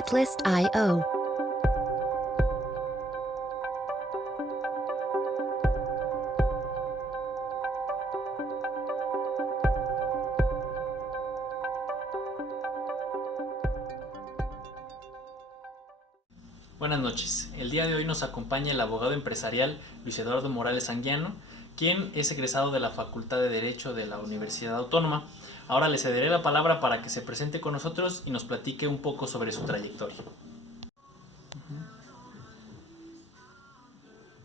Artlist.io. Buenas noches. El día de hoy nos acompaña el abogado empresarial Luis Eduardo Morales Anguiano, quien es egresado de la Facultad de Derecho de la Universidad Autónoma. Ahora le cederé la palabra para que se presente con nosotros y nos platique un poco sobre su trayectoria.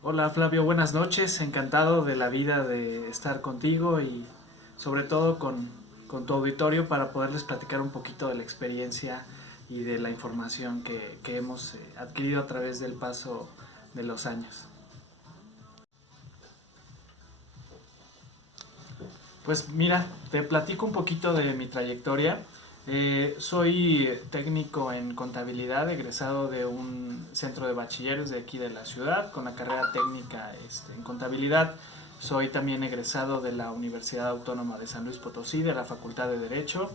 Hola Flavio, buenas noches. Encantado de la vida de estar contigo y sobre todo con tu auditorio para poderles platicar un poquito de la experiencia y de la información que hemos adquirido a través del paso de los años. Pues mira, te platico un poquito de mi trayectoria. Soy técnico en contabilidad, egresado de un centro de bachilleres de aquí de la ciudad, con la carrera técnica en contabilidad. Soy también egresado de la Universidad Autónoma de San Luis Potosí, de la Facultad de Derecho.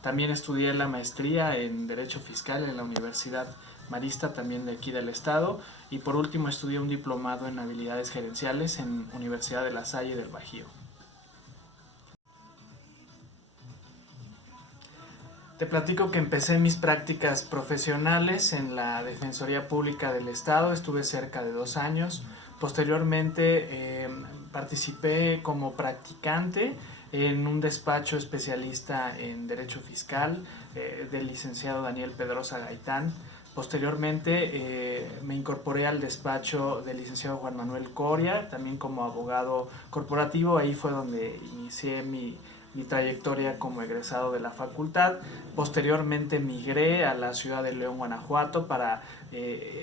También estudié la maestría en Derecho Fiscal en la Universidad Marista, también de aquí del estado. Y por último estudié un diplomado en habilidades gerenciales en Universidad de La Salle del Bajío. Te platico que empecé mis prácticas profesionales en la Defensoría Pública del Estado, estuve cerca de 2 años. Posteriormente participé como practicante en un despacho especialista en Derecho Fiscal del licenciado Daniel Pedrosa Gaitán. Posteriormente me incorporé al despacho del licenciado Juan Manuel Coria, también como abogado corporativo. Ahí fue donde inicié mi trayectoria como egresado de la facultad. Posteriormente migré a la ciudad de León, Guanajuato, para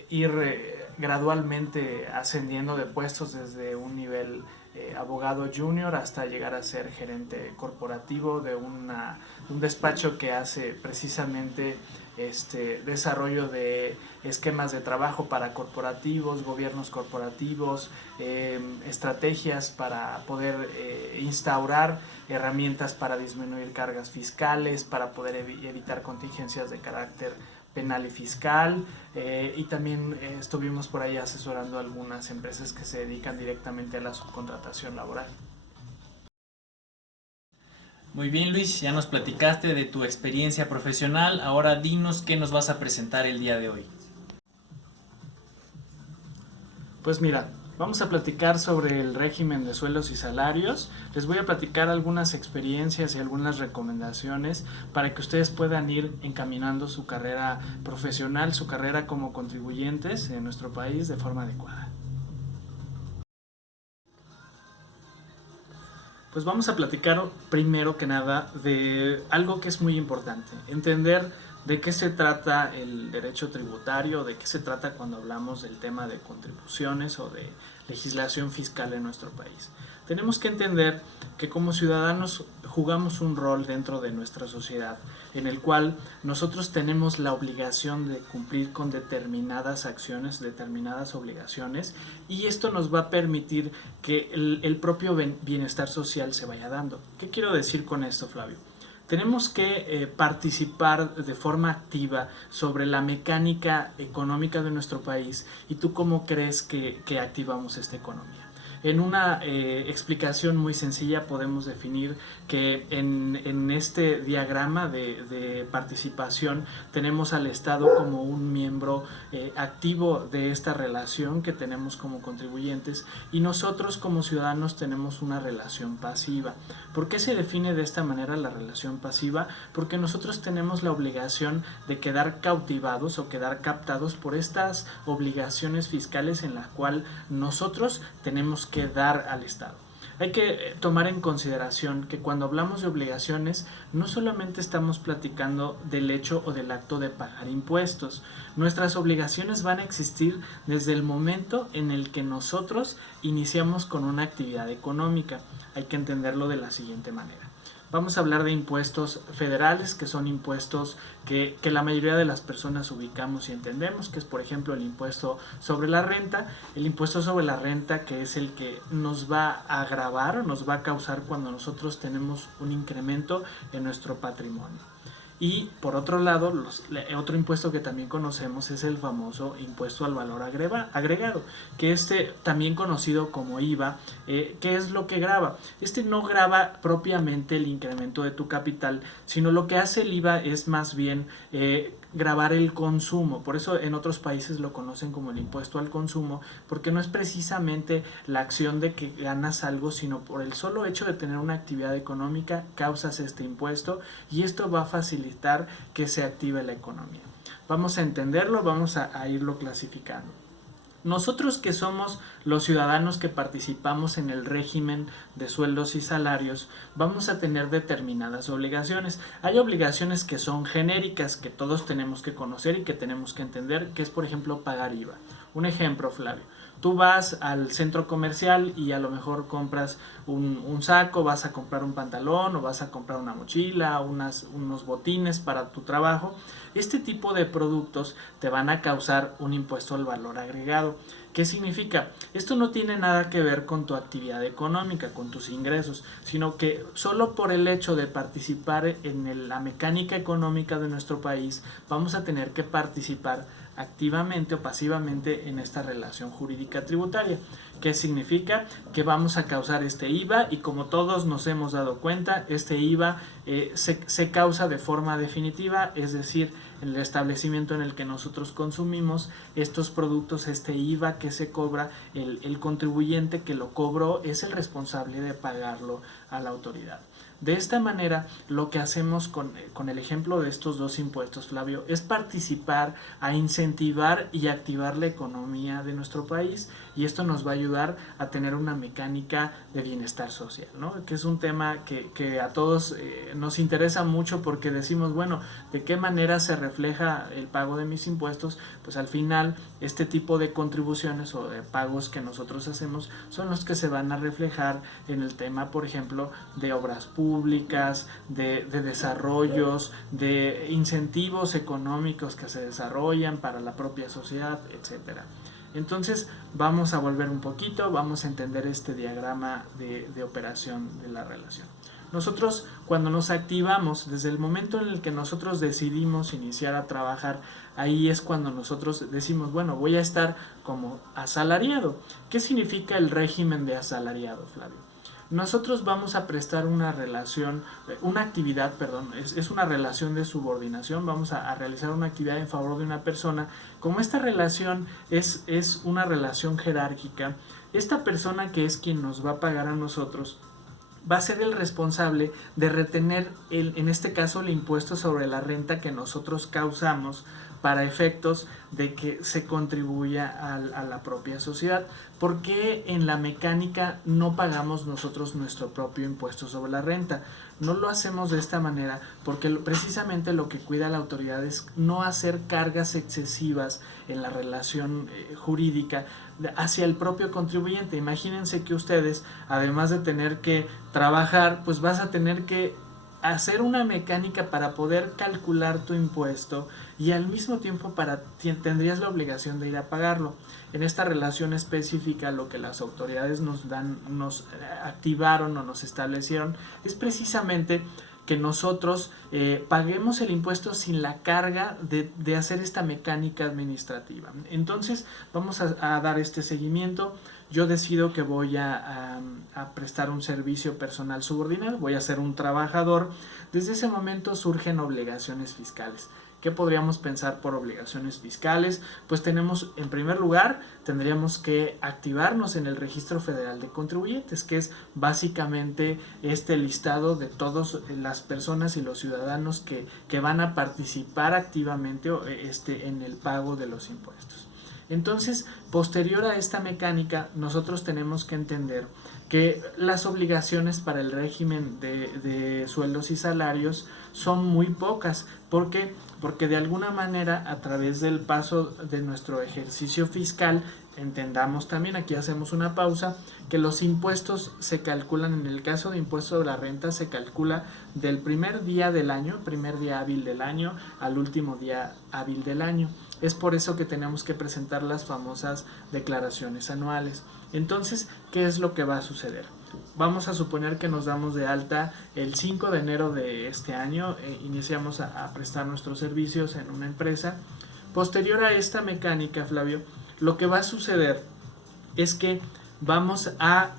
ir gradualmente ascendiendo de puestos desde un nivel abogado junior hasta llegar a ser gerente corporativo de un despacho que hace precisamente desarrollo de esquemas de trabajo para corporativos, gobiernos corporativos, estrategias para poder instaurar herramientas para disminuir cargas fiscales, para poder evitar contingencias de carácter penal y fiscal, y también estuvimos por ahí asesorando a algunas empresas que se dedican directamente a la subcontratación laboral. Muy bien, Luis, ya nos platicaste de tu experiencia profesional. Ahora dinos qué nos vas a presentar el día de hoy. Pues mira, vamos a platicar sobre el régimen de sueldos y salarios. Les voy a platicar algunas experiencias y algunas recomendaciones para que ustedes puedan ir encaminando su carrera profesional, su carrera como contribuyentes en nuestro país de forma adecuada. Pues vamos a platicar primero que nada de algo que es muy importante, entender de qué se trata el derecho tributario, de qué se trata cuando hablamos del tema de contribuciones o de legislación fiscal en nuestro país. Tenemos que entender que como ciudadanos jugamos un rol dentro de nuestra sociedad en el cual nosotros tenemos la obligación de cumplir con determinadas acciones, determinadas obligaciones, y esto nos va a permitir que el propio bienestar social se vaya dando. ¿Qué quiero decir con esto, Flavio? Tenemos que participar de forma activa sobre la mecánica económica de nuestro país. ¿Y tú cómo crees que activamos esta economía? En una explicación muy sencilla podemos definir que en este diagrama de participación tenemos al Estado como un miembro activo de esta relación que tenemos como contribuyentes, y nosotros como ciudadanos tenemos una relación pasiva. ¿Por qué se define de esta manera la relación pasiva? Porque nosotros tenemos la obligación de quedar cautivados o quedar captados por estas obligaciones fiscales en las cuales nosotros tenemos que dar al Estado. Hay que tomar en consideración que cuando hablamos de obligaciones no solamente estamos platicando del hecho o del acto de pagar impuestos. Nuestras obligaciones van a existir desde el momento en el que nosotros iniciamos con una actividad económica. Hay que entenderlo de la siguiente manera. Vamos a hablar de impuestos federales, que son impuestos que la mayoría de las personas ubicamos y entendemos, que es por ejemplo el impuesto sobre la renta. El impuesto sobre la renta, que es el que nos va a agravar o nos va a causar cuando nosotros tenemos un incremento en nuestro patrimonio. Y por otro lado, otro impuesto que también conocemos es el famoso impuesto al valor agregado, que también conocido como IVA, ¿qué es lo que grava? No grava propiamente el incremento de tu capital, sino lo que hace el IVA es más bien gravar el consumo. Por eso en otros países lo conocen como el impuesto al consumo, porque no es precisamente la acción de que ganas algo, sino por el solo hecho de tener una actividad económica causas este impuesto, y esto va a facilitar que se active la economía. Vamos a entenderlo, vamos a irlo clasificando. Nosotros, que somos los ciudadanos que participamos en el régimen de sueldos y salarios, vamos a tener determinadas obligaciones. Hay obligaciones que son genéricas, que todos tenemos que conocer y que tenemos que entender, que es, por ejemplo, pagar IVA. Un ejemplo, Flavio. Tú vas al centro comercial y a lo mejor compras un saco, vas a comprar un pantalón o vas a comprar una mochila, unos botines para tu trabajo. Este tipo de productos te van a causar un impuesto al valor agregado. ¿Qué significa? Esto no tiene nada que ver con tu actividad económica, con tus ingresos, sino que solo por el hecho de participar en la mecánica económica de nuestro país, vamos a tener que participar activamente o pasivamente en esta relación jurídica tributaria. ¿Qué significa? Que vamos a causar este IVA, y como todos nos hemos dado cuenta, este IVA se causa de forma definitiva, es decir, en el establecimiento en el que nosotros consumimos estos productos, este IVA que se cobra, el contribuyente que lo cobró es el responsable de pagarlo a la autoridad. De esta manera, lo que hacemos con el ejemplo de estos dos impuestos, Flavio, es participar a incentivar y activar la economía de nuestro país, y esto nos va a ayudar a tener una mecánica de bienestar social, ¿no? Que es un tema que a todos nos interesa mucho, porque decimos, bueno, ¿de qué manera se refleja el pago de mis impuestos? Pues al final, este tipo de contribuciones o de pagos que nosotros hacemos son los que se van a reflejar en el tema, por ejemplo, de obras públicas, de desarrollos, de incentivos económicos que se desarrollan para la propia sociedad, etcétera. Entonces vamos a volver un poquito, vamos a entender este diagrama de operación de la relación. Nosotros, cuando nos activamos, desde el momento en el que nosotros decidimos iniciar a trabajar, ahí es cuando nosotros decimos, bueno, voy a estar como asalariado. ¿Qué significa el régimen de asalariado, Flavio? Nosotros vamos a prestar una actividad, es una relación de subordinación, vamos a realizar una actividad en favor de una persona. Como esta relación es una relación jerárquica, esta persona, que es quien nos va a pagar a nosotros, va a ser el responsable de retener, en este caso, el impuesto sobre la renta que nosotros causamos para efectos de que se contribuya a la propia sociedad. ¿Por qué en la mecánica no pagamos nosotros nuestro propio impuesto sobre la renta? No lo hacemos de esta manera porque precisamente lo que cuida la autoridad es no hacer cargas excesivas en la relación jurídica hacia el propio contribuyente. Imagínense que ustedes, además de tener que trabajar, pues vas a tener que hacer una mecánica para poder calcular tu impuesto, y al mismo tiempo tendrías la obligación de ir a pagarlo. En esta relación específica, lo que las autoridades nos activaron o nos establecieron es precisamente que nosotros paguemos el impuesto sin la carga de hacer esta mecánica administrativa. Entonces vamos a dar este seguimiento. Yo decido que voy a prestar un servicio personal subordinado, voy a ser un trabajador. Desde ese momento surgen obligaciones fiscales. ¿Qué podríamos pensar por obligaciones fiscales? Pues tenemos, en primer lugar, tendríamos que activarnos en el Registro Federal de Contribuyentes, que es básicamente este listado de todas las personas y los ciudadanos que van a participar activamente en el pago de los impuestos. Entonces, posterior a esta mecánica, nosotros tenemos que entender que las obligaciones para el régimen de sueldos y salarios son muy pocas. ¿Por qué? Porque de alguna manera, a través del paso de nuestro ejercicio fiscal, entendamos también, aquí hacemos una pausa, que los impuestos se calculan, en el caso de impuesto sobre la renta, se calcula del primer día del año, primer día hábil del año, al último día hábil del año. Es por eso que tenemos que presentar las famosas declaraciones anuales. Entonces, ¿qué es lo que va a suceder? Vamos a suponer que nos damos de alta el 5 de enero de este año, iniciamos a prestar nuestros servicios en una empresa. Posterior a esta mecánica, Flavio, lo que va a suceder es que vamos a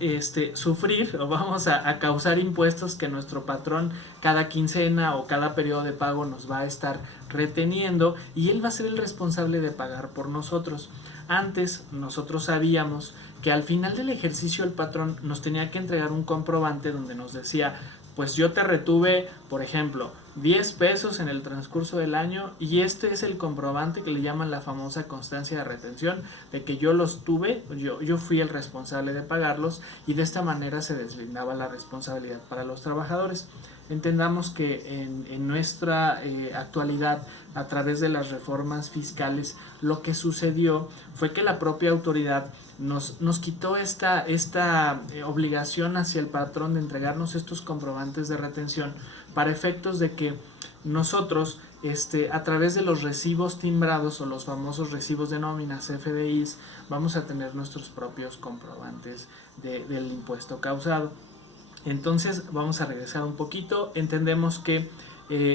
sufrir o vamos a causar impuestos que nuestro patrón cada quincena o cada periodo de pago nos va a estar reteniendo, y él va a ser el responsable de pagar por nosotros. Antes nosotros sabíamos que al final del ejercicio el patrón nos tenía que entregar un comprobante donde nos decía, pues yo te retuve, por ejemplo, 10 pesos en el transcurso del año, y este es el comprobante que le llaman la famosa constancia de retención, de que yo los tuve, yo fui el responsable de pagarlos, y de esta manera se deslindaba la responsabilidad para los trabajadores. Entendamos que en nuestra actualidad, a través de las reformas fiscales, lo que sucedió fue que la propia autoridad nos quitó esta obligación hacia el patrón de entregarnos estos comprobantes de retención, para efectos de que nosotros a través de los recibos timbrados o los famosos recibos de nóminas CFDIs vamos a tener nuestros propios comprobantes del impuesto causado. Entonces vamos a regresar un poquito. Entendemos que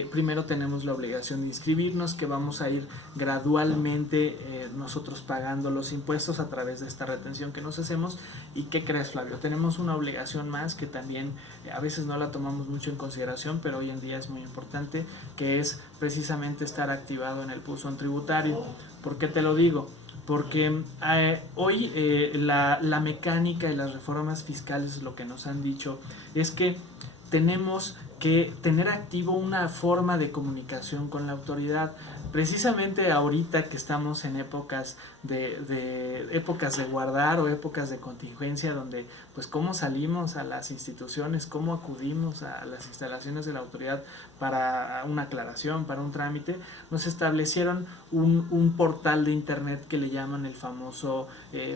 primero tenemos la obligación de inscribirnos, que vamos a ir gradualmente nosotros pagando los impuestos a través de esta retención que nos hacemos. ¿Y qué crees, Flavio? Tenemos una obligación más que también a veces no la tomamos mucho en consideración, pero hoy en día es muy importante, que es precisamente estar activado en el buzón tributario. ¿Por qué te lo digo? Porque hoy la mecánica y las reformas fiscales, lo que nos han dicho es que tenemos que tener activo una forma de comunicación con la autoridad. Precisamente ahorita que estamos en épocas épocas de guardar o épocas de contingencia, donde pues cómo salimos a las instituciones, cómo acudimos a las instalaciones de la autoridad para una aclaración, para un trámite, nos establecieron un portal de internet que le llaman el famoso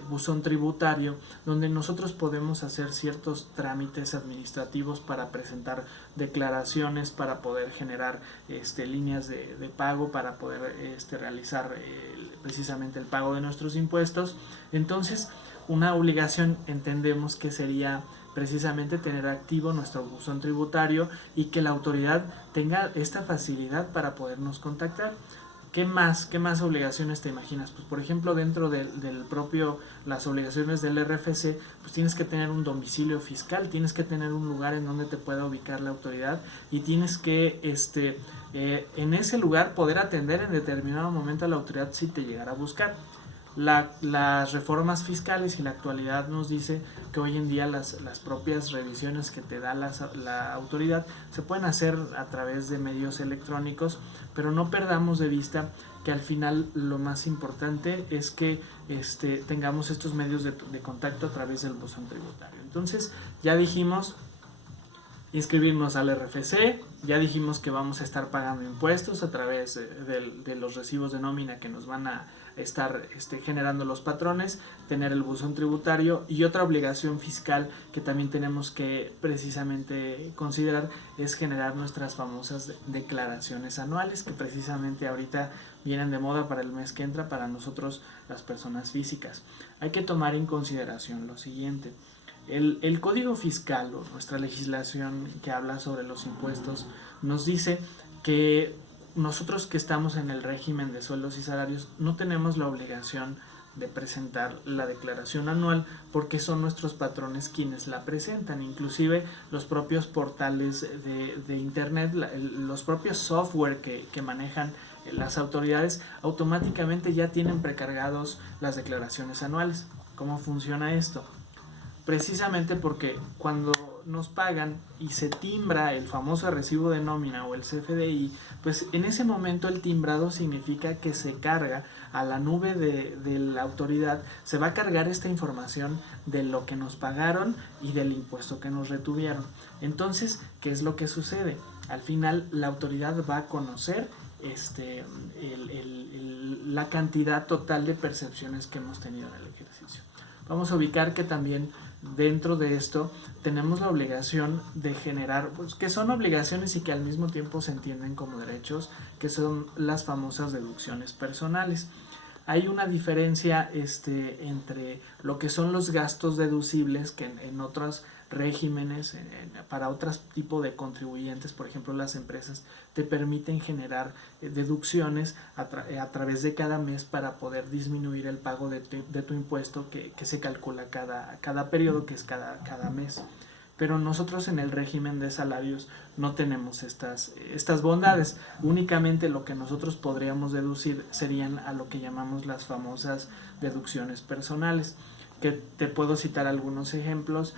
buzón tributario, donde nosotros podemos hacer ciertos trámites administrativos para presentar declaraciones, para poder generar líneas de pago, para poder realizar precisamente el pago de nuestros impuestos. Entonces, una obligación entendemos que sería precisamente tener activo nuestro buzón tributario y que la autoridad tenga esta facilidad para podernos contactar. ¿Qué más obligaciones te imaginas? Pues por ejemplo, dentro del propio, las obligaciones del RFC, pues tienes que tener un domicilio fiscal, tienes que tener un lugar en donde te pueda ubicar la autoridad, y tienes que en ese lugar poder atender en determinado momento a la autoridad si te llegara a buscar. Las reformas fiscales y la actualidad nos dice que hoy en día las propias revisiones que te da la autoridad se pueden hacer a través de medios electrónicos, pero no perdamos de vista que al final lo más importante es que tengamos estos medios de contacto a través del buzón tributario. Entonces ya dijimos inscribirnos al RFC, ya dijimos que vamos a estar pagando impuestos a través de los recibos de nómina que nos van a estar generando los patrones, tener el buzón tributario, y otra obligación fiscal que también tenemos que precisamente considerar es generar nuestras famosas declaraciones anuales, que precisamente ahorita vienen de moda para el mes que entra para nosotros las personas físicas. Hay que tomar en consideración lo siguiente: el Código Fiscal o nuestra legislación que habla sobre los impuestos nos dice que nosotros que estamos en el régimen de sueldos y salarios no tenemos la obligación de presentar la declaración anual, porque son nuestros patrones quienes la presentan. Inclusive los propios portales de internet, los propios software que manejan las autoridades automáticamente ya tienen precargados las declaraciones anuales. ¿Cómo funciona esto? Precisamente porque cuando nos pagan y se timbra el famoso recibo de nómina o el CFDI, pues en ese momento el timbrado significa que se carga a la nube de la autoridad, se va a cargar esta información de lo que nos pagaron y del impuesto que nos retuvieron. Entonces, ¿qué es lo que sucede? Al final la autoridad va a conocer la cantidad total de percepciones que hemos tenido en el ejercicio. Vamos a ubicar que también dentro de esto tenemos la obligación de generar, pues, que son obligaciones y que al mismo tiempo se entienden como derechos, que son las famosas deducciones personales. hay una diferencia entre lo que son los gastos deducibles que en otros regímenes, para otros tipos de contribuyentes, por ejemplo las empresas, te permiten generar deducciones a través de cada mes para poder disminuir el pago de tu impuesto que se calcula cada periodo, que es cada mes. Pero nosotros en el régimen de salarios no tenemos estas bondades. Únicamente lo que nosotros podríamos deducir serían a lo que llamamos las famosas deducciones personales, que te puedo citar algunos ejemplos.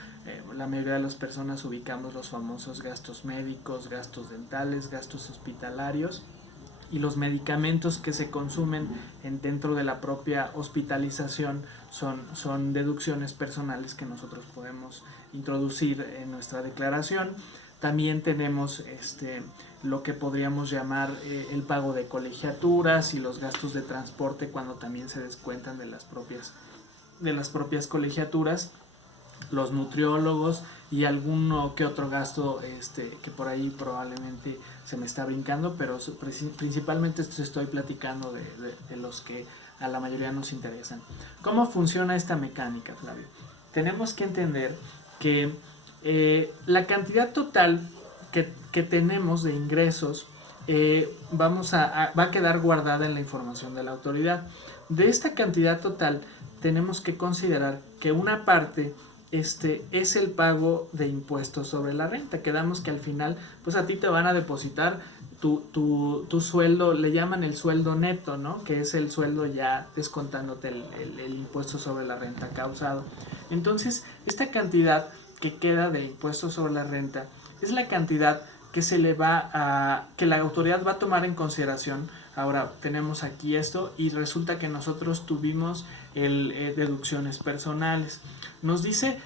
La mayoría de las personas ubicamos los famosos gastos médicos, gastos dentales, gastos hospitalarios, y los medicamentos que se consumen dentro de la propia hospitalización son deducciones personales que nosotros podemos introducir en nuestra declaración. También tenemos lo que podríamos llamar el pago de colegiaturas y los gastos de transporte, cuando también se descuentan de las propias colegiaturas, los nutriólogos y alguno que otro gasto que por ahí probablemente se me está brincando, pero principalmente estoy platicando de los que a la mayoría nos interesan. ¿Cómo funciona esta mecánica, Flavio? Tenemos que entender que la cantidad total que tenemos de ingresos va a quedar guardada en la información de la autoridad. De esta cantidad total tenemos que considerar que una parte es el pago de impuestos sobre la renta. Quedamos que al final pues a ti te van a depositar tu sueldo, le llaman el sueldo neto, ¿no? Que es el sueldo ya descontándote el impuesto sobre la renta causado. Entonces, esta cantidad que queda de impuestos sobre la renta es la cantidad que que la autoridad va a tomar en consideración. Ahora tenemos aquí esto y resulta que nosotros tuvimos deducciones personales. Nos dice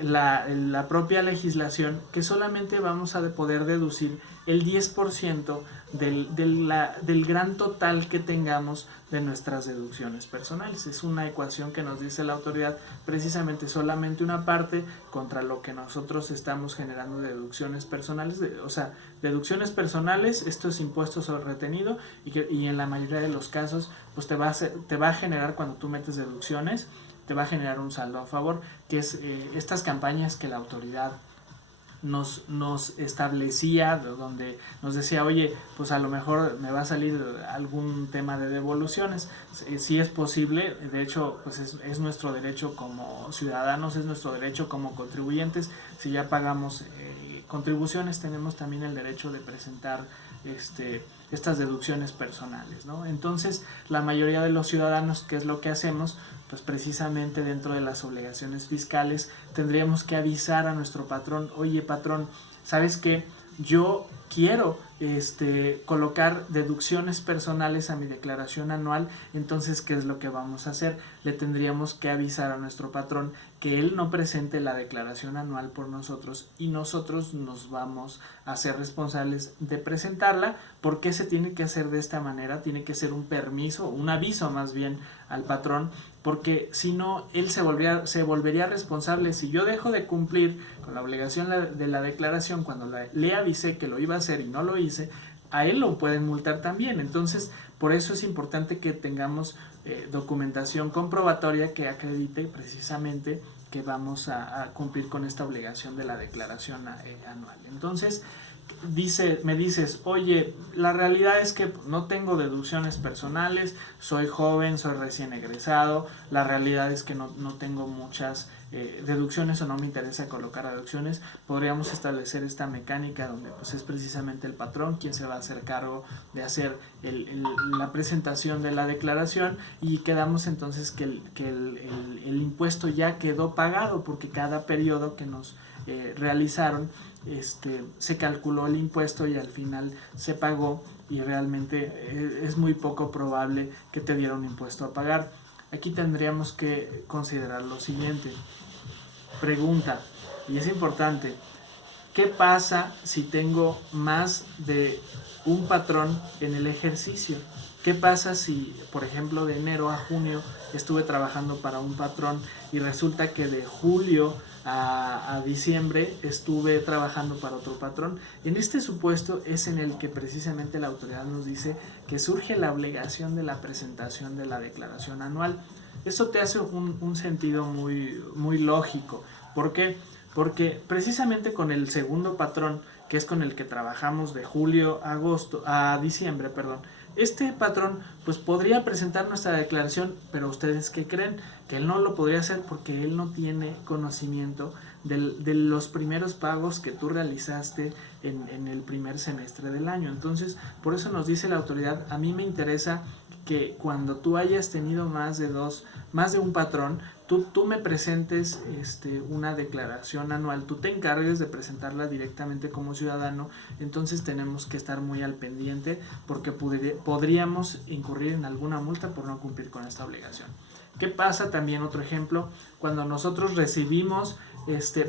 la propia legislación que solamente vamos a poder deducir el 10% del gran total que tengamos de nuestras deducciones personales. Es una ecuación que nos dice la autoridad, precisamente solamente una parte contra lo que nosotros estamos generando de deducciones personales. Deducciones personales, esto es impuesto sobre retenido, y en la mayoría de los casos pues te va a generar, cuando tú metes deducciones, te va a generar un saldo a favor, que es estas campañas que la autoridad nos establecía, donde nos decía, oye, pues a lo mejor me va a salir algún tema de devoluciones. Sí es posible, de hecho pues es nuestro derecho como ciudadanos, es nuestro derecho como contribuyentes. Si ya pagamos contribuciones, tenemos también el derecho de presentar estas deducciones personales, ¿no? Entonces, la mayoría de los ciudadanos, ¿qué es lo que hacemos? Pues precisamente dentro de las obligaciones fiscales tendríamos que avisar a nuestro patrón, oye patrón, ¿sabes qué? Yo quiero colocar deducciones personales a mi declaración anual. Entonces, ¿qué es lo que vamos a hacer? Le tendríamos que avisar a nuestro patrón que él no presente la declaración anual por nosotros, y nosotros nos vamos a ser responsables de presentarla. ¿Por qué se tiene que hacer de esta manera? Tiene que ser un permiso, un aviso más bien al patrón, porque si no, él se volvería responsable. Si yo dejo de cumplir con la obligación de la declaración cuando le avisé que lo iba a hacer y no lo hice, a él lo pueden multar también. Entonces, por eso es importante que tengamos documentación comprobatoria que acredite precisamente que vamos a cumplir con esta obligación de la declaración anual. Entonces, me dices, oye, la realidad es que no tengo deducciones personales, soy joven, soy recién egresado, la realidad es que no tengo muchas deducciones, o no me interesa colocar deducciones. Podríamos establecer esta mecánica donde pues es precisamente el patrón quien se va a hacer cargo de hacer la presentación de la declaración, y quedamos entonces que el impuesto ya quedó pagado, porque cada periodo que nos realizaron se calculó el impuesto y al final se pagó, y realmente es muy poco probable que te diera un impuesto a pagar. Aquí tendríamos que considerar lo siguiente. Pregunta, y es importante, ¿Qué pasa si tengo más de un patrón en el ejercicio? ¿Qué pasa si, por ejemplo, de enero a junio estuve trabajando para un patrón y resulta que de julio a diciembre estuve trabajando para otro patrón? En este supuesto es en el que precisamente la autoridad nos dice que surge la obligación de la presentación de la declaración anual. Eso te hace un sentido muy lógico. ¿Por qué? Porque precisamente con el segundo patrón, que es con el que trabajamos de julio a diciembre, este patrón pues podría presentar nuestra declaración, pero ¿ustedes qué creen? Que él no lo podría hacer porque él no tiene conocimiento de los primeros pagos que tú realizaste en el primer semestre del año. Entonces, por eso nos dice la autoridad, a mí me interesa que cuando tú hayas tenido más de un patrón, tú me presentes una declaración anual, tú te encargues de presentarla directamente como ciudadano. Entonces tenemos que estar muy al pendiente porque podríamos incurrir en alguna multa por no cumplir con esta obligación. ¿Qué pasa? También otro ejemplo, cuando nosotros recibimos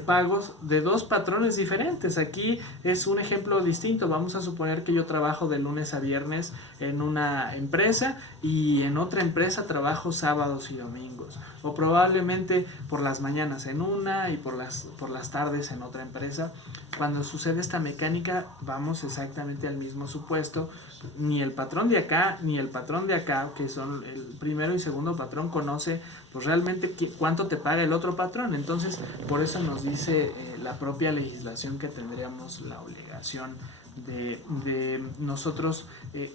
pagos de dos patrones diferentes. Aquí es un ejemplo distinto. Vamos a suponer que yo trabajo de lunes a viernes en una empresa y en otra empresa trabajo sábados y domingos, o probablemente por las mañanas en una y por las tardes en otra empresa. Cuando sucede esta mecánica vamos exactamente al mismo supuesto. Ni el patrón de acá ni el patrón de acá, que son el primero y segundo patrón, conoce pues realmente cuánto te paga el otro patrón. Entonces por eso nos dice la propia legislación que tendríamos la obligación de nosotros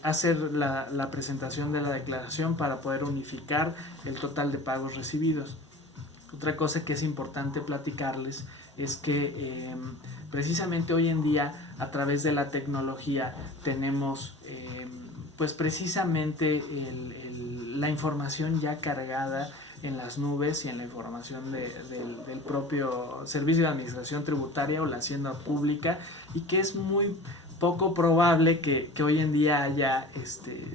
hacer la presentación de la declaración para poder unificar el total de pagos recibidos. Otra cosa que es importante platicarles es que precisamente hoy en día a través de la tecnología tenemos pues precisamente la información ya cargada en las nubes y en la información del propio Servicio de Administración Tributaria o la Hacienda Pública, y que es muy poco probable que hoy en día haya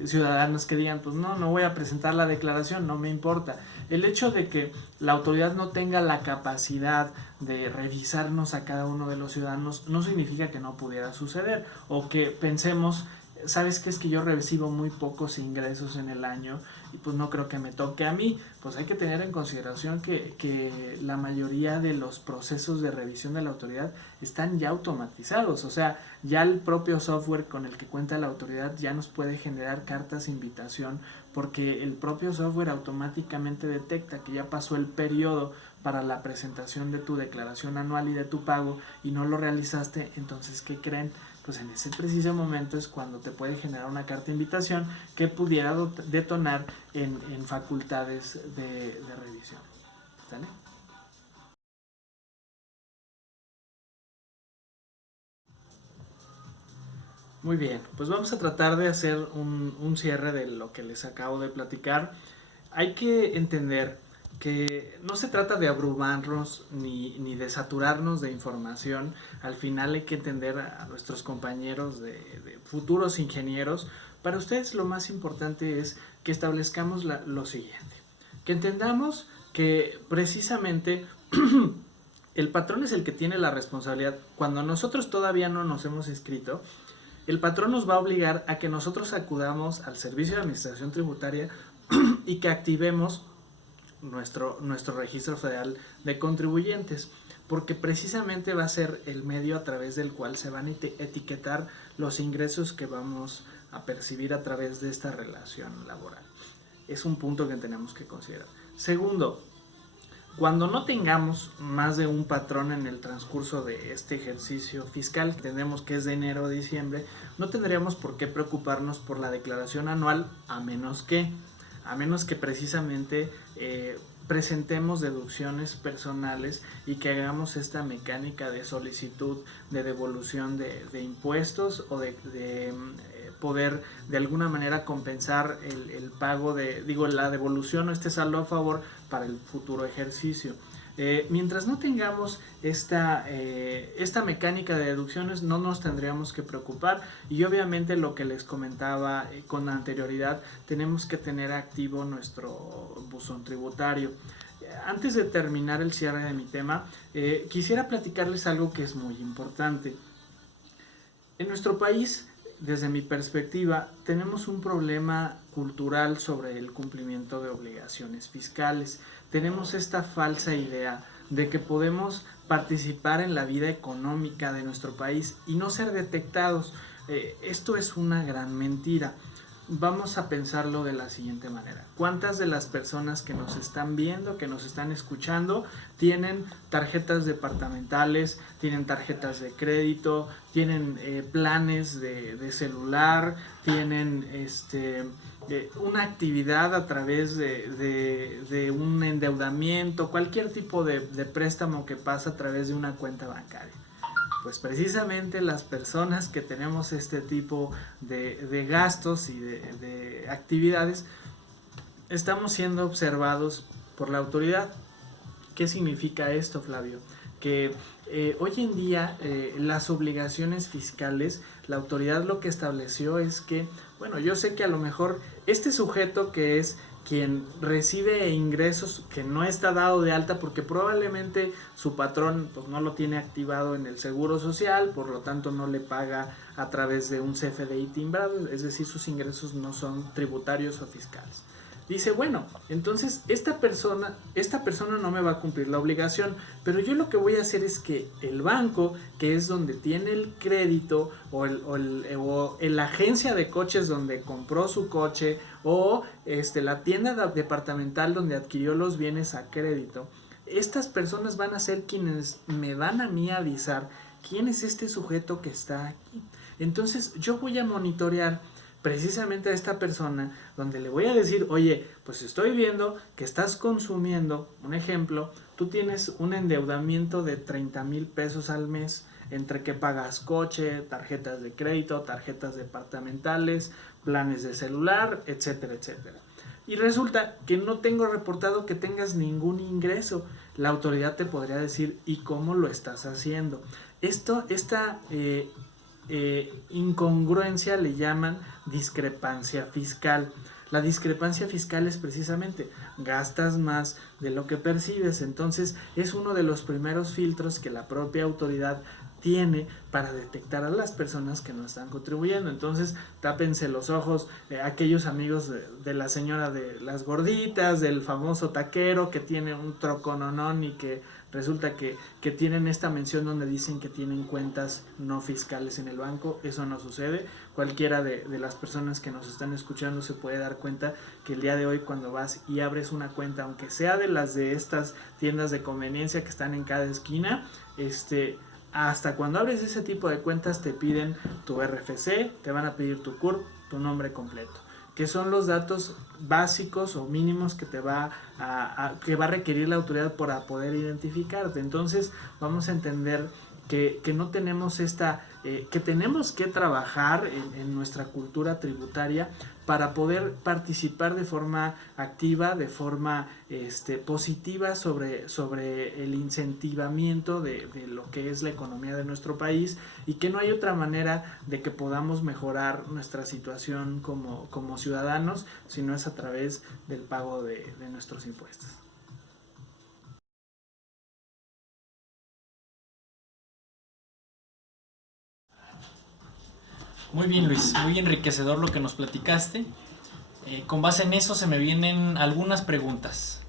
ciudadanos que digan pues no voy a presentar la declaración, no me importa. El hecho de que la autoridad no tenga la capacidad de revisarnos a cada uno de los ciudadanos no significa que no pudiera suceder, o que pensemos, ¿sabes qué? Es que yo recibo muy pocos ingresos en el año y pues no creo que me toque a mí. Pues hay que tener en consideración que la mayoría de los procesos de revisión de la autoridad están ya automatizados. O sea, ya el propio software con el que cuenta la autoridad ya nos puede generar cartas de invitación, porque el propio software automáticamente detecta que ya pasó el periodo para la presentación de tu declaración anual y de tu pago y no lo realizaste. Entonces, ¿qué creen? Pues en ese preciso momento es cuando te puede generar una carta de invitación que pudiera detonar en facultades de revisión. ¿Sale? Muy bien, pues vamos a tratar de hacer un cierre de lo que les acabo de platicar. Hay que entender que no se trata de abrumarnos ni de saturarnos de información. Al final hay que entender a nuestros compañeros de futuros ingenieros. Para ustedes lo más importante es que establezcamos lo siguiente, que entendamos que precisamente el patrón es el que tiene la responsabilidad. Cuando nosotros todavía no nos hemos inscrito, el patrón nos va a obligar a que nosotros acudamos al Servicio de Administración Tributaria y que activemos nuestro registro federal de contribuyentes, porque precisamente va a ser el medio a través del cual se van a etiquetar los ingresos que vamos a percibir a través de esta relación laboral. Es un punto que tenemos que considerar. Segundo, cuando no tengamos más de un patrón en el transcurso de este ejercicio fiscal, entendemos que es de enero a diciembre, no tendríamos por qué preocuparnos por la declaración anual, a menos que precisamente presentemos deducciones personales y que hagamos esta mecánica de solicitud de devolución de impuestos, o de poder de alguna manera compensar el pago la devolución o saldo a favor para el futuro ejercicio. Mientras no tengamos esta mecánica de deducciones, no nos tendríamos que preocupar, y obviamente lo que les comentaba con anterioridad, tenemos que tener activo nuestro buzón tributario. antes de terminar el cierre de mi tema, quisiera platicarles algo que es muy importante. En nuestro país, desde mi perspectiva, tenemos un problema cultural sobre el cumplimiento de obligaciones fiscales. Tenemos esta falsa idea de que podemos participar en la vida económica de nuestro país y no ser detectados. Esto es una gran mentira. Vamos a pensarlo de la siguiente manera. ¿Cuántas de las personas que nos están viendo, que nos están escuchando, tienen tarjetas departamentales, tienen tarjetas de crédito, tienen planes de celular, tienen una actividad a través de un endeudamiento, cualquier tipo de préstamo que pasa a través de una cuenta bancaria? Pues precisamente las personas que tenemos este tipo de gastos y de actividades estamos siendo observados por la autoridad. ¿Qué significa esto, Flavio? Que hoy en día las obligaciones fiscales, la autoridad lo que estableció es que, bueno, yo sé que a lo mejor este sujeto que es quien recibe ingresos que no está dado de alta porque probablemente su patrón pues no lo tiene activado en el seguro social, por lo tanto no le paga a través de un CFDI timbrado, es decir, sus ingresos no son tributarios o fiscales. Dice, bueno, entonces esta persona no me va a cumplir la obligación, pero yo lo que voy a hacer es que el banco, que es donde tiene el crédito, o la agencia de coches donde compró su coche, o la tienda departamental donde adquirió los bienes a crédito, estas personas van a ser quienes me van a mí avisar quién es este sujeto que está aquí. Entonces yo voy a monitorear precisamente a esta persona, donde le voy a decir, oye, pues estoy viendo que estás consumiendo, un ejemplo, tú tienes un endeudamiento de 30,000 pesos al mes, entre que pagas coche, tarjetas de crédito, tarjetas departamentales, planes de celular, etcétera, etcétera. Y resulta que no tengo reportado que tengas ningún ingreso. La autoridad te podría decir, ¿y cómo lo estás haciendo? Esta incongruencia le llaman discrepancia fiscal. La discrepancia fiscal es precisamente gastas más de lo que percibes, entonces es uno de los primeros filtros que la propia autoridad tiene para detectar a las personas que no están contribuyendo. Entonces tápense los ojos aquellos amigos de la señora de las gorditas, del famoso taquero que tiene un trocononón y que resulta que tienen esta mención donde dicen que tienen cuentas no fiscales en el banco. Eso no sucede. Cualquiera de las personas que nos están escuchando se puede dar cuenta que el día de hoy, cuando vas y abres una cuenta, aunque sea de las de estas tiendas de conveniencia que están en cada esquina, hasta cuando abres ese tipo de cuentas te piden tu RFC, te van a pedir tu CURP, tu nombre completo, que son los datos básicos o mínimos que te va que va a requerir la autoridad para poder identificarte. Entonces vamos a entender que no tenemos que tenemos que trabajar en nuestra cultura tributaria para poder participar de forma activa, de forma positiva sobre el incentivamiento de lo que es la economía de nuestro país, y que no hay otra manera de que podamos mejorar nuestra situación como ciudadanos si no es a través del pago de nuestros impuestos. Muy bien, Luis, muy enriquecedor lo que nos platicaste. Con base en eso se me vienen algunas preguntas.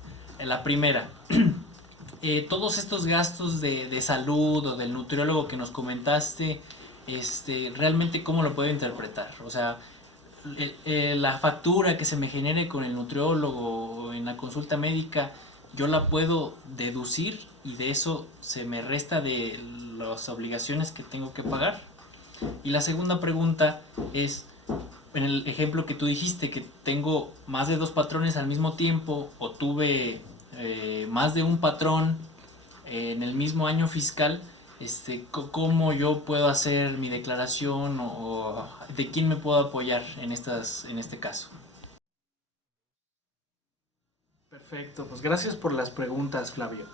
La primera, todos estos gastos de salud o del nutriólogo que nos comentaste, realmente ¿cómo lo puedo interpretar? O sea, la factura que se me genere con el nutriólogo o en la consulta médica, yo la puedo deducir y de eso se me resta de las obligaciones que tengo que pagar. Y la segunda pregunta es, en el ejemplo que tú dijiste, que tengo más de 2 patrones al mismo tiempo, o tuve más de un patrón en el mismo año fiscal, ¿cómo yo puedo hacer mi declaración o de quién me puedo apoyar en este caso? Perfecto, pues gracias por las preguntas, Flavio.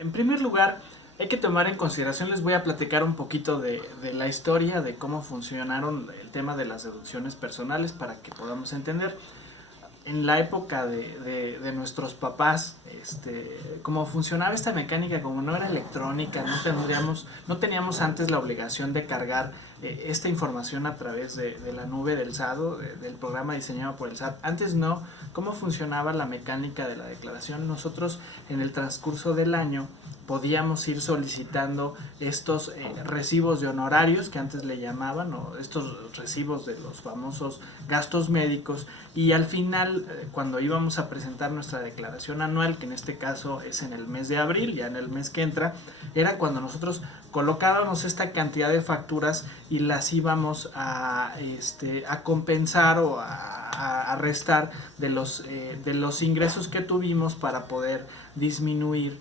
En primer lugar, hay que tomar en consideración, les voy a platicar un poquito de la historia, de cómo funcionaron el tema de las deducciones personales para que podamos entender. en la época de nuestros papás, como funcionaba esta mecánica, como no era electrónica, no teníamos antes la obligación de cargar esta información a través de la nube del SAT, del programa diseñado por el SAT. Antes no, ¿cómo funcionaba la mecánica de la declaración? Nosotros en el transcurso del año podíamos ir solicitando estos recibos de honorarios que antes le llamaban, o estos recibos de los famosos gastos médicos, y al final cuando íbamos a presentar nuestra declaración anual, que en este caso es en el mes de abril, ya en el mes que entra, era cuando nosotros colocábamos esta cantidad de facturas y las íbamos a compensar o a restar de los ingresos que tuvimos para poder disminuir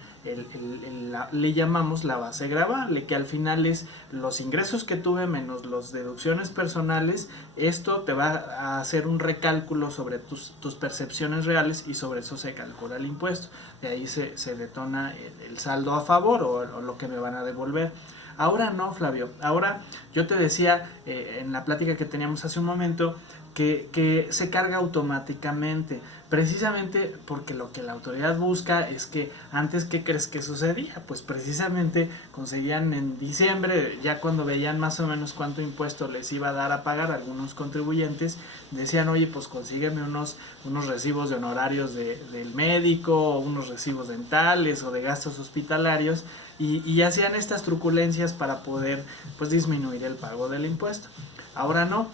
le llamamos la base gravable, que al final es los ingresos que tuve menos las deducciones personales. Esto te va a hacer un recálculo sobre tus percepciones reales y sobre eso se calcula el impuesto. De ahí se detona el saldo a favor o lo que me van a devolver. Ahora no, Flavio. Ahora yo te decía en la plática que teníamos hace un momento que se carga automáticamente, precisamente porque lo que la autoridad busca es que antes, ¿qué crees que sucedía? Pues precisamente conseguían en diciembre, ya cuando veían más o menos cuánto impuesto les iba a dar a pagar algunos contribuyentes, decían, oye, pues consígueme unos recibos de honorarios del médico, unos recibos dentales o de gastos hospitalarios, y hacían estas truculencias para poder pues disminuir el pago del impuesto. Ahora no.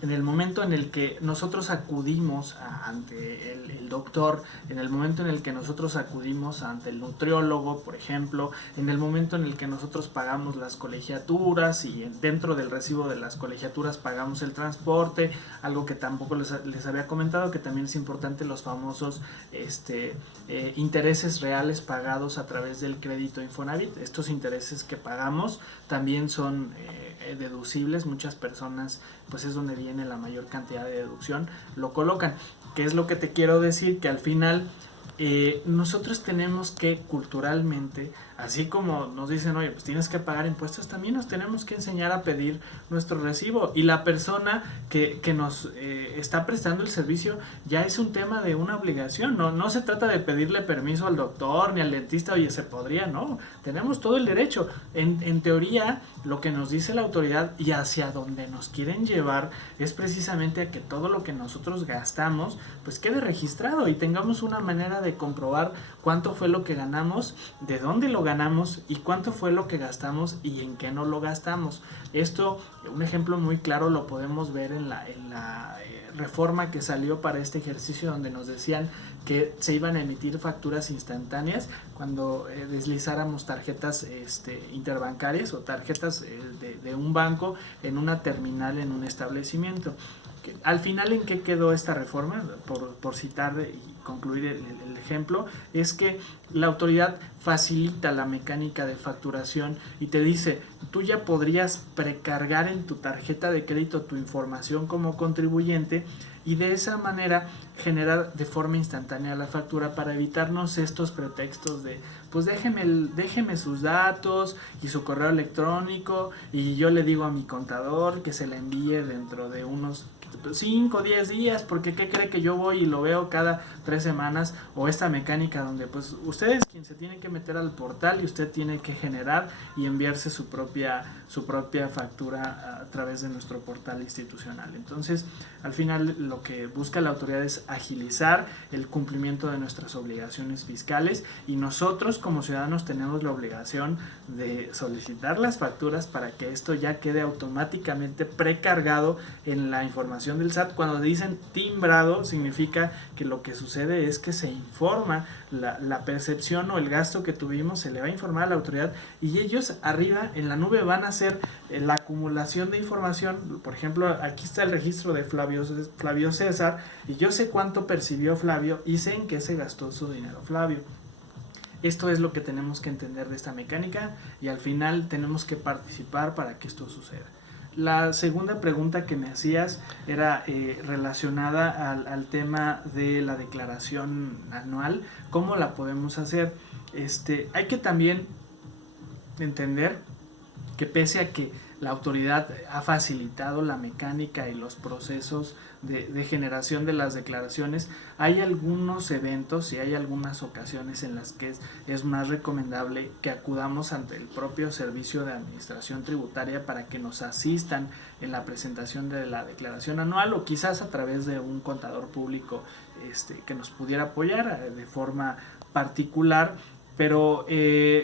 En el momento en el que nosotros acudimos ante el doctor, en el momento en el que nosotros acudimos ante el nutriólogo, por ejemplo, en el momento en el que nosotros pagamos las colegiaturas y dentro del recibo de las colegiaturas pagamos el transporte, algo que tampoco les había comentado, que también es importante, los famosos intereses reales pagados a través del crédito Infonavit. Estos intereses que pagamos también son deducibles. Muchas personas, pues es donde viene la mayor cantidad de deducción, lo colocan. ¿Qué es lo que te quiero decir? Que al final nosotros tenemos que culturalmente, así como nos dicen, oye, pues tienes que pagar impuestos, también nos tenemos que enseñar a pedir nuestro recibo, y la persona que nos está prestando el servicio ya es un tema de una obligación. No se trata de pedirle permiso al doctor ni al dentista, oye, se podría, no, tenemos todo el derecho. En teoría, lo que nos dice la autoridad y hacia donde nos quieren llevar es precisamente a que todo lo que nosotros gastamos pues quede registrado y tengamos una manera de comprobar cuánto fue lo que ganamos, de dónde lo ganamos y cuánto fue lo que gastamos y en qué no lo gastamos. Esto, un ejemplo muy claro, lo podemos ver en la reforma que salió para este ejercicio, donde nos decían que se iban a emitir facturas instantáneas cuando deslizáramos tarjetas interbancarias o tarjetas de un banco en una terminal en un establecimiento. Al final, ¿en qué quedó esta reforma? Por citar y concluir el ejemplo, es que la autoridad facilita la mecánica de facturación y te dice, tú ya podrías precargar en tu tarjeta de crédito tu información como contribuyente y de esa manera generar de forma instantánea la factura para evitarnos estos pretextos de pues déjeme sus datos y su correo electrónico y yo le digo a mi contador que se la envíe dentro de unos 5 o 10 días, porque ¿qué cree que yo voy y lo veo cada 3 semanas? O esta mecánica donde pues usted es quien se tiene que meter al portal y usted tiene que generar y enviarse su propia factura a través de nuestro portal institucional. Entonces, al final lo que busca la autoridad es agilizar el cumplimiento de nuestras obligaciones fiscales, y nosotros como ciudadanos tenemos la obligación de solicitar las facturas para que esto ya quede automáticamente precargado en la información del SAT. Cuando dicen timbrado, significa que lo que sucede es que se informa la percepción o el gasto que tuvimos, se le va a informar a la autoridad y ellos arriba en la nube van a hacer la acumulación de información. Por ejemplo, aquí está el registro de Flavio César y yo sé cuánto percibió Flavio y sé en qué se gastó su dinero Flavio. Esto es lo que tenemos que entender de esta mecánica y al final tenemos que participar para que esto suceda. La segunda pregunta que me hacías era relacionada al tema de la declaración anual. ¿Cómo la podemos hacer? Hay que también entender que pese a que la autoridad ha facilitado la mecánica y los procesos de generación de las declaraciones. Hay algunos eventos y hay algunas ocasiones en las que es más recomendable que acudamos ante el propio Servicio de Administración Tributaria para que nos asistan en la presentación de la declaración anual, o quizás a través de un contador público que nos pudiera apoyar de forma particular. Pero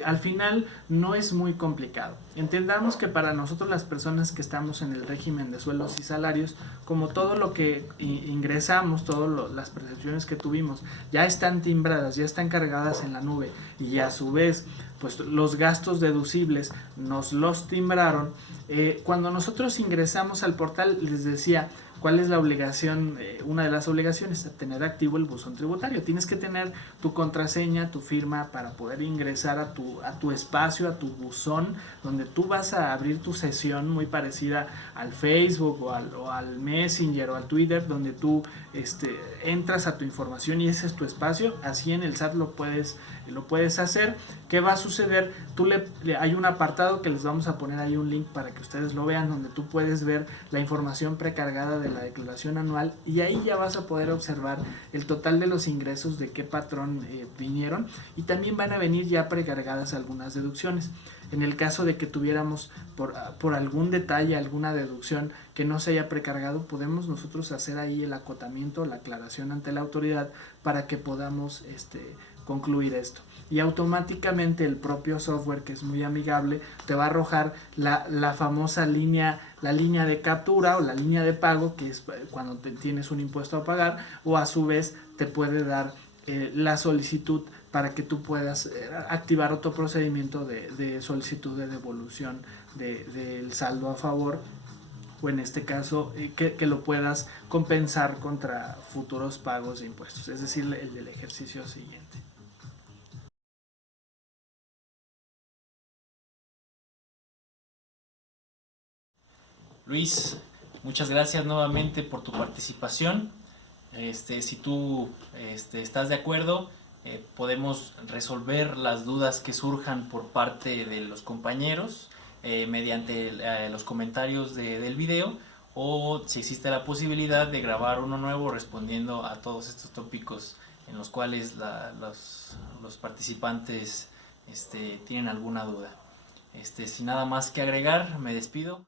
al final no es muy complicado. Entendamos que para nosotros, las personas que estamos en el régimen de sueldos y salarios, como todo lo que ingresamos, todas las percepciones que tuvimos ya están timbradas, ya están cargadas en la nube, y a su vez pues los gastos deducibles nos los timbraron, cuando nosotros ingresamos al portal, les decía, ¿cuál es la obligación? Una de las obligaciones es tener activo el buzón tributario. Tienes que tener tu contraseña, tu firma, para poder ingresar a tu espacio, a tu buzón, donde tú vas a abrir tu sesión, muy parecida al Facebook o al Messenger o al Twitter, donde tú entras a tu información y ese es tu espacio. Así en el SAT lo puedes hacer. ¿Qué va a suceder? Hay un apartado que les vamos a poner ahí un link para que ustedes lo vean, donde tú puedes ver la información precargada de la declaración anual, y ahí ya vas a poder observar el total de los ingresos, de qué patrón vinieron, y también van a venir ya precargadas algunas deducciones. En el caso de que tuviéramos por algún detalle alguna deducción que no se haya precargado, podemos nosotros hacer ahí el acotamiento, la aclaración ante la autoridad para que podamos concluir esto. Y automáticamente el propio software, que es muy amigable, te va a arrojar la famosa línea de captura o la línea de pago, que es cuando tienes un impuesto a pagar, o a su vez te puede dar la solicitud para que tú puedas activar otro procedimiento de solicitud de devolución del saldo a favor, o en este caso que lo puedas compensar contra futuros pagos de impuestos, es decir, el del ejercicio siguiente. Luis, muchas gracias nuevamente por tu participación. Si tú estás de acuerdo, podemos resolver las dudas que surjan por parte de los compañeros mediante los comentarios del video, o si existe la posibilidad de grabar uno nuevo respondiendo a todos estos tópicos en los cuales los participantes tienen alguna duda. Sin nada más que agregar, me despido.